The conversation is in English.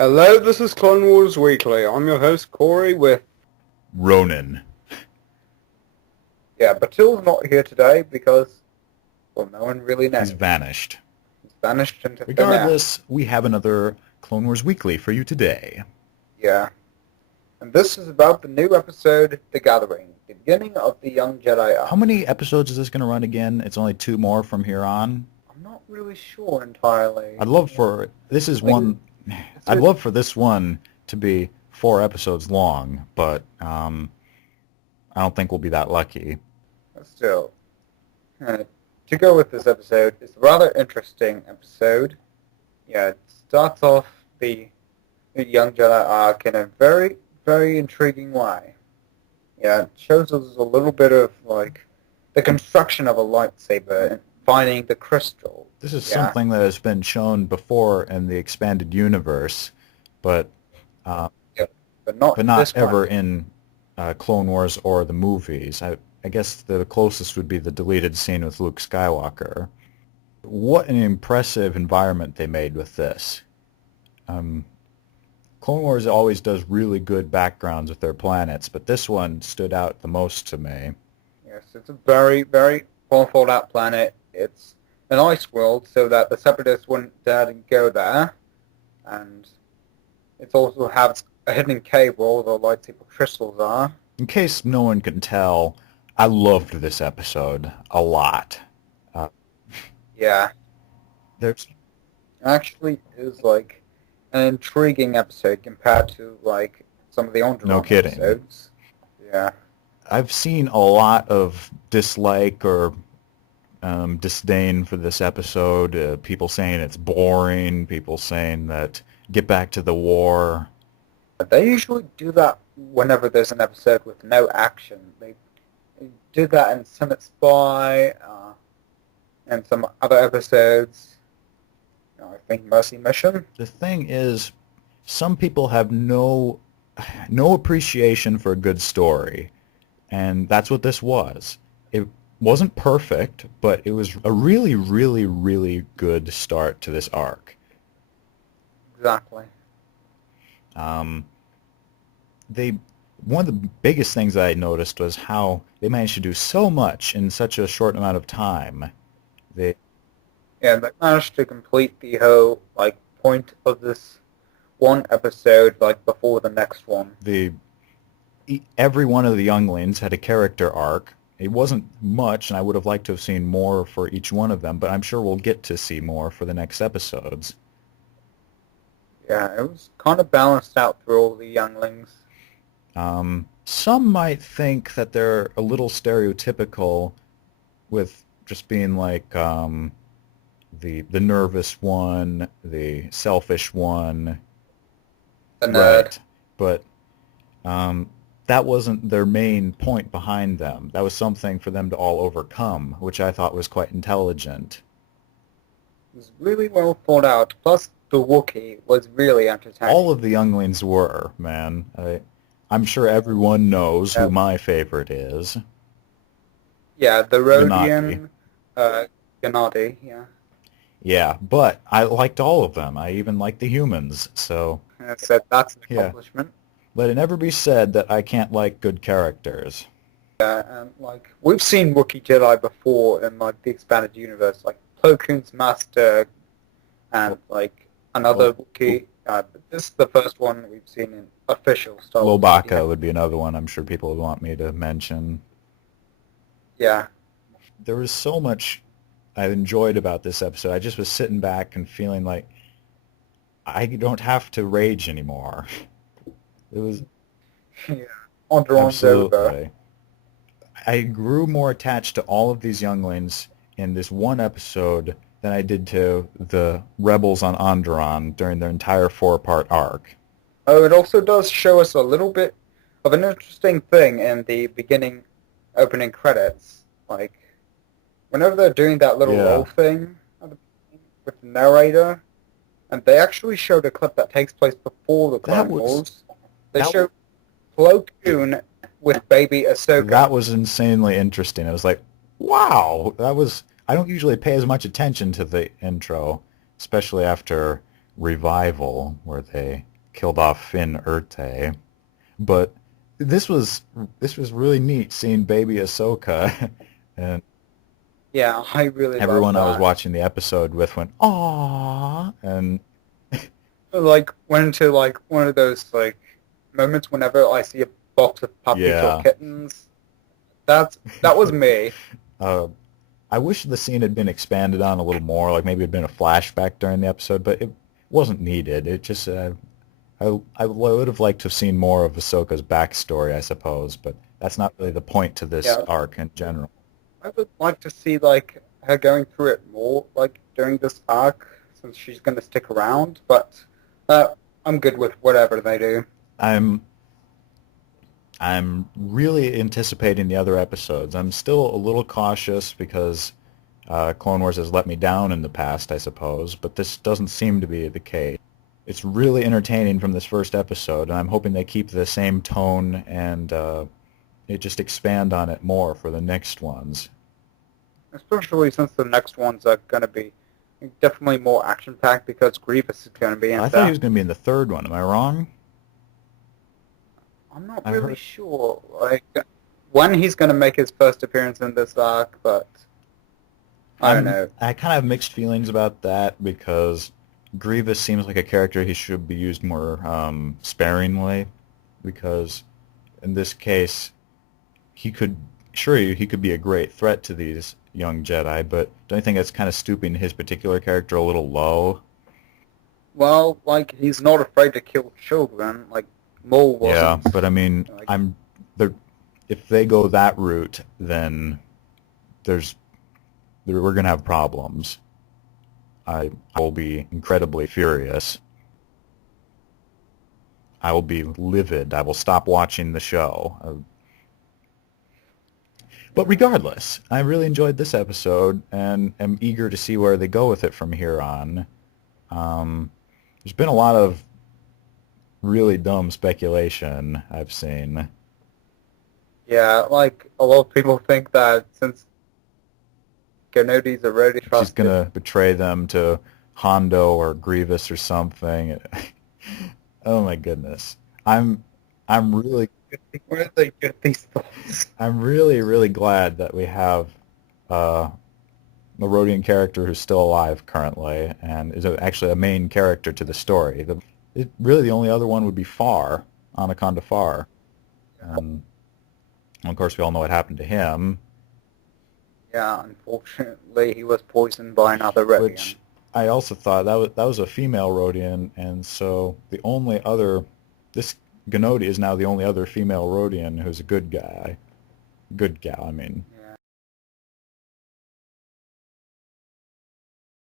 Hello, this is Clone Wars Weekly. I'm your host, Corey, with... Ronan. Yeah, Batil's not here today because, well, no one really He's knows. vanished. He's vanished into thin air. Regardless, we have another Clone Wars Weekly for you today. Yeah. And this is about the new episode, The Gathering, the beginning of the Young Jedi Arc. How many episodes is this going to run again? It's only 2 more from here on. I'm not really sure entirely. I'd love for this one to be 4 episodes long, but I don't think we'll be that lucky. Still, to go with this episode, it's a rather interesting episode. Yeah, it starts off the Young Jedi Arc in a very, very intriguing way. Yeah, it shows us a little bit of, like, the construction of a lightsaber and finding the crystal. This is something that has been shown before in the expanded universe, but not ever in Clone Wars or the movies. I guess the closest would be the deleted scene with Luke Skywalker. What an impressive environment they made with this. Clone Wars always does really good backgrounds with their planets, but this one stood out the most to me. Yes, it's a very, very well thought out planet. It's an ice world so that the Separatists wouldn't dare to go there. And it also has a hidden cave where all the lightsaber crystals are. In case no one can tell, I loved this episode a lot. Yeah. There's actually is like an intriguing episode compared to like some of the on-demand episodes. Yeah. I've seen a lot of dislike or disdain for this episode. People saying it's boring. People saying that get back to the war. They usually do that whenever there's an episode with no action. They did that in Senate Spy and some other episodes. I think Mercy Mission. The thing is, some people have no appreciation for a good story, and that's what this was. It wasn't perfect, but it was a really, really, really good start to this arc. Exactly. One of the biggest things that I noticed was how they managed to do so much in such a short amount of time. They managed to complete the whole point of this one episode before the next one. Every one of the younglings had a character arc. It wasn't much, and I would have liked to have seen more for each one of them, but I'm sure we'll get to see more for the next episodes. Yeah, it was kind of balanced out through all the younglings. Some might think that they're a little stereotypical with just being like the nervous one, the selfish one. The nerd. Right. But that wasn't their main point behind them. That was something for them to all overcome, which I thought was quite intelligent. It was really well thought out. Plus, the Wookiee was really entertaining. All of the younglings were, man. I'm sure everyone knows who my favorite is. Yeah, the Rodian, Gennady, yeah. Yeah, but I liked all of them. I even liked the humans, so... I said that's an accomplishment. Let it never be said that I can't like good characters. Yeah, and we've seen Wookiee Jedi before in the expanded universe, like Plo Koon's master and another Wookiee. This is the first one we've seen in official Star Wars. Lobaka would be another one I'm sure people would want me to mention. Yeah. There was so much I enjoyed about this episode. I just was sitting back and feeling like I don't have to rage anymore. It was... Yeah. Absolutely. I grew more attached to all of these younglings in this one episode than I did to the rebels on Onderon during their entire 4-part arc. Oh, it also does show us a little bit of an interesting thing in the beginning opening credits. Whenever they're doing that little roll thing with the narrator, and they actually showed a clip that takes place before the Clone Wars. They showed Plo Koon with baby Ahsoka. That was insanely interesting. I was like, wow, I don't usually pay as much attention to the intro, especially after Revival, where they killed off Finn Urte. But this was this was really neat seeing baby Ahsoka, and Yeah, I really love everyone I was that. watching the episode with went "Aww," and Like went into like one of those like moments whenever I see a box of puppies or yeah. kittens. That was me. uh, I wish the scene had been expanded on a little more, like maybe it had been a flashback during the episode, but it wasn't needed. It just I would have liked to have seen more of Ahsoka's backstory, I suppose, but that's not really the point to this Yeah, arc in general. I would like to see like her going through it more like during this arc since she's gonna stick around. But uh, I'm good with whatever they do. I'm I'm really anticipating the other episodes. I'm still a little cautious because Clone Wars has let me down in the past, I suppose, but this doesn't seem to be the case. It's really entertaining from this first episode, and I'm hoping they keep the same tone and it just expand on it more for the next ones. Especially since the next ones are gonna be definitely more action packed because Grievous is gonna be in I thought he there. was going to be in the third one. Am I wrong? I'm not I really heard. sure like when he's gonna make his first appearance in this arc, but I don't know. I kind of have mixed feelings about that because Grievous seems like a character he should be used more sparingly because in this case he could sure he could be a great threat to these young Jedi, but don't you think that's kind of stooping his particular character a little low? Well, like he's not afraid to kill children, like Maul Yeah, wasn't. but I mean, Like I'm the if they go that route, then there's we're gonna have problems. I will be incredibly furious. I will be livid. I will stop watching the show. But regardless, I really enjoyed this episode and am eager to see where they go with it from here on. Um, there's been a lot of really dumb speculation I've seen. yeah, like a lot of people think that since Kennedy's already She's trusted, gonna betray them to Hondo or Grievous or something. Oh my goodness. I'm I'm really where did they get these thoughts? I'm really really glad that we have uh, a Rodian character who's still alive currently and is actually a main character to the story. Really the only other one would be Far, Anaconda Far. And of course we all know what happened to him, Yeah, unfortunately, he was poisoned by another Rebbian. which I also thought that was a female Rodian, and so the only other this Gnodi is now the only other female Rodian who's a good guy, good gal. I mean,